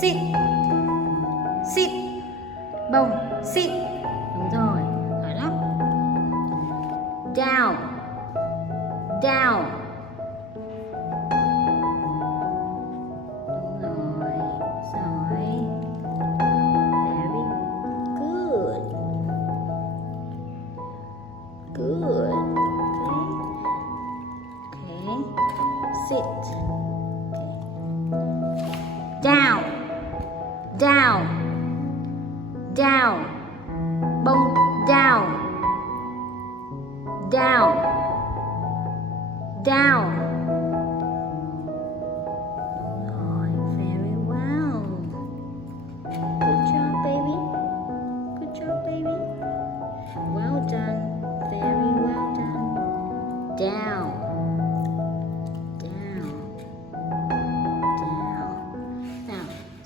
sit, sit, bông, sit. Đúng rồi, giỏi lắm. Down, down. Đúng rồi, giỏi. Very good. Good. Okay. Sit. Okay. Down, down, down. Bông down, down, down. Rồi, very well. Good job, baby. Good job, baby. Well done. Very well done. Down.